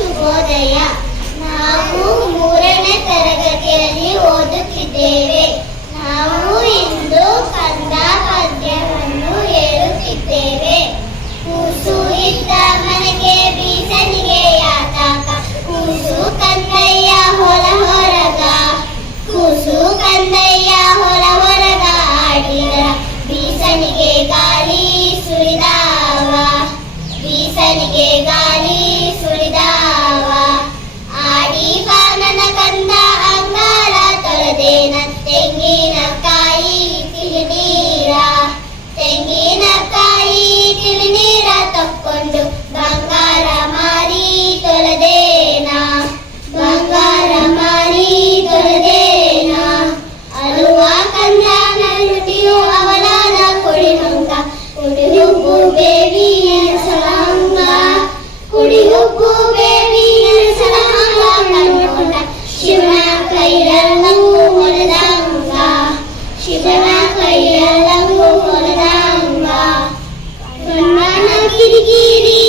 ಶುಭೋದಯ. ನಾವು 3ನೇ ತರಗತಿಯಲ್ಲಿ ಓದುತ್ತಿದ್ದೇವೆ. ನಾವು ಇಂದು ಕಂದ ಪದ್ಯವನ್ನು ಹೇಳುತ್ತಿದ್ದೇವೆ. ಕೂಸು ಇದ್ದ ಮನೆಗೆ ಬೀಸನಿಗೆ ಯಾತಕ, ಕೂಸು ಕಂದಯ್ಯ ಹೊಲ ಹೊರಗ, ಕೂಸು ಕಂದಯ್ಯ ಹೊಲ ಹೊರಗ ಆಡಿದರ ಬೀಸನಿಗೆ ಗಾಳಿ ಸುರಿದಾವ, ಬೀಸನಿಗೆ ಗಾಳಿ ಸುರಿದಾವ. ಆಡಿ ಬಾನನ ಕಂದ ಅಂಗಾರ ತೊಳೆದೇನ ತೆಂಗಿನಕಾಯಿ ತಿಳಿನೀರ, ತೆಂಗಿನಕಾಯಿ ತಿಳಿನೀರ ತಕ್ಕೊಂಡು ಬಂಗಾರ ಮಾರಿ ತೊಳೆದೇನ, ಬಂಗಾರ ಮಾರಿ ತೊಳೆದೇನ. ಅಳುವ ಕಂದನ ನುಡಿಯು ಅವಳಾದ ಕುಡಿಹಂಗ, ಕುಡಿಯುಬ್ಬು ಬೇವಿ ಸಲಹಂಗ, ಕುಡಿಯುಬ್ಬು ಬೇವಿ ಸಲಹಂಗ. ಕಣ್ಣೋಟ ಶಿವನ ಕೈಯಲ್ಲಂಗು ಹೊಲದಂಗ, ಶಿವನ ಕೈಯಲ್ಲಂಗು ಹೊಲದಂಗ. ಕಣ್ಣನ ಕಿರಿಕಿರಿ